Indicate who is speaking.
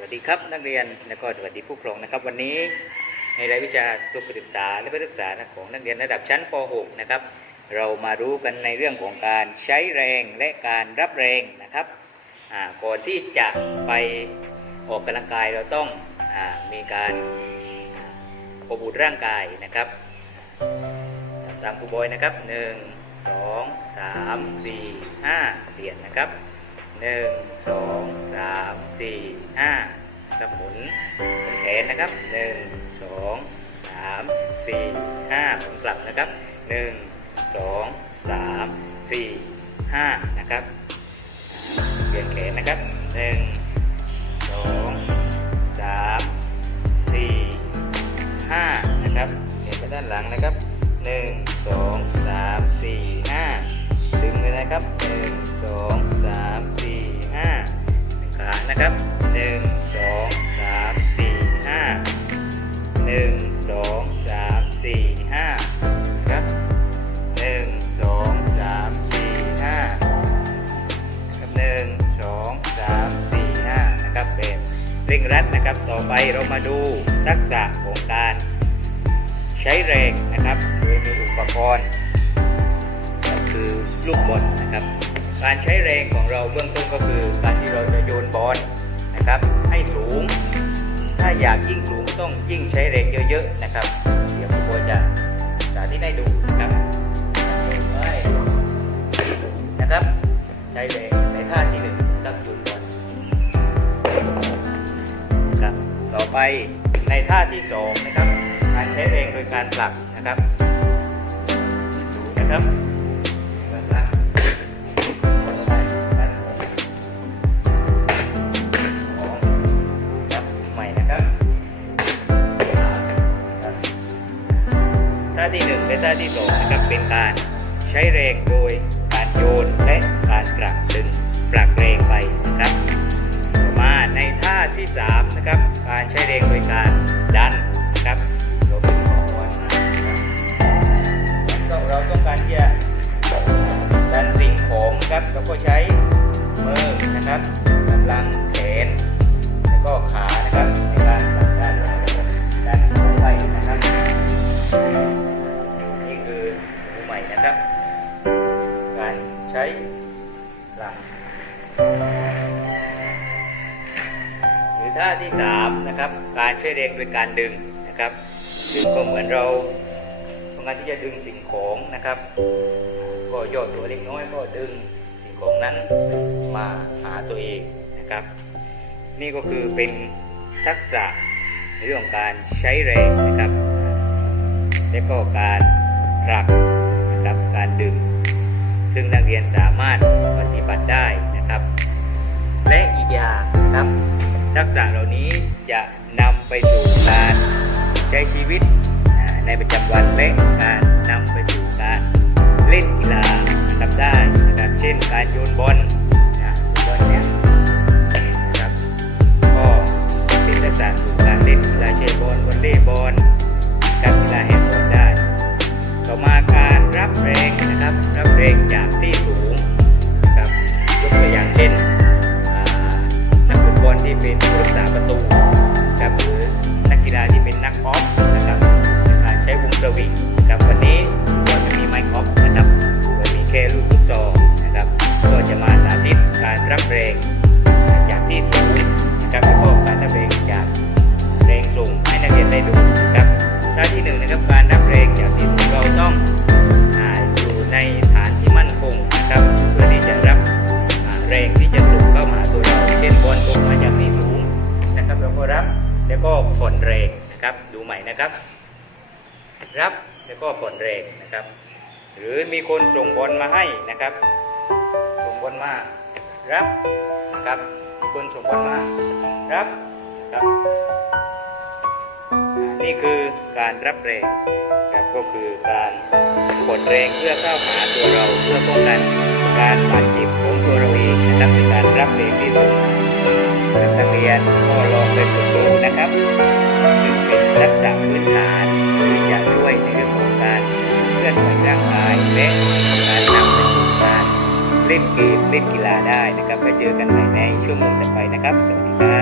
Speaker 1: วัสดีครับนักเรียนและก็สวัสดีผู้ปกครองนะครับ วันนี้ในรายวิชาตัวศึกษาและประศึกษาของนักเรียนระดับชั้นป .6 นะครับ เรามารู้กันในเรื่องของการใช้แรงและการรับแรงนะครับก่อนที่จะไปออกกำลังกายเราต้องอมีการอบอุ่นร่างกายนะครับตามครูบอยนะครับหนึ่งสองสามสี่ห้าเปลี่ยนนะครับ หนึ่งสองสามสี่ห้าครับหมุนเป็นแขนนะครับหนึ่งสองสามสี่ห้าหมุนกลับนะครับหนึ่งสองสามสี่ห้านะครับเปลี่ยนแขนนะครับหนึ่ง นะครับหนึ่งสองสามสี่ห้าหนึ่งสองสามสี่ห้าครับหนึ่งสองสามสี่ห้าครับหนึ่งสองสามสี่ห้านะครับเป็นเร่งรัดนะครับ ต่อไปเรามาดูทักษะของการใช้แรงนะครับ โดยมีอุปกรณ์ก็คือลูกบอลนะครับ การใช้แรงของเราเบื้องต้นก็คือการที่เราจะโยนบอลนะครับ ให้สูง ถ้าอยากยิ่งสูงต้องยิ่งใช้แรงเยอะๆนะครับ เดี๋ยวครูโบจะสาธิตให้ดูนะครับไปนะครับ ใช้แรงในท่าที่หนึ่งตั้งโยนบอลครับต่อไปในท่าที่สองนะครับ การใช้แรงโดยการผลักนะครับดูนะครับ และท่าที่สองนะครับเป็นการใช้แรงโดยการโยนและการกระดึง ลัง หรือท่าที่สามนะครับ การใช้แรงโดยการดึงนะครับซึ่งก็เหมือนเราต้องารที่จะดึงสิ่งของนะครับ ก็ย่อตัวเล็กน้อยก็ดึงสิ่งของนั้นมาหาตัวเองนะครับ นี่ก็คือเป็นทักษะในเรื่องของการใช้แรงนะครับ และก็การผลักนะครับการดึง ซึ่งนักเรียนสามารถปฏิบัติได้นะครับ และอีกอย่างนะครับทักษะเหล่านี้จะนำไปสู่การใช้ชีวิตในประจำวันและก บแรงนะครับรับแรงจากที่สูงนะครับยกตัวอย่างเช่นนักฟุตบอลที่เป็นผู้รักษาประตูนะครับหรือนักกีฬาที่เป็นนักกอล์ฟนะครับในการใช้วงสวิงนะครับวันนี้เราจะมีไมค์กอล์ฟนะครับเรามีแค่ลูกฟุตซอลนะครับก็จะมาสาธิตการรับแรง แรงนะครับ ดูใหม่นะครับ รับแล้วก็ผ่อนแรงนะครับ หรือมีคนส่งบอลมาให้นะครับ ส่งบอลมา รับนะครับ มีคนส่งบอลมา รับนะครับ นี่คือการรับแรงครับก็คือการกดแรงเพื่อเข้าหาตัวเราเพื่อป้องกันการบาดเจ็บของตัวเราเองนะครับในการรับแรงที่ส่งมานักเรียนก็ลอ งไปฝึกดูนะครับซึ่งเป็นทักษะพื้นฐานที่จะช่วยในเรื่องของการเคลื่อนไหวร่างกายและการนำไปสู่การเล่นเกมเล่นกีฬาได้นะครับไปเจอกันใหม่ในชั่วโมงต่อไปนะครับ สวัสดีครับ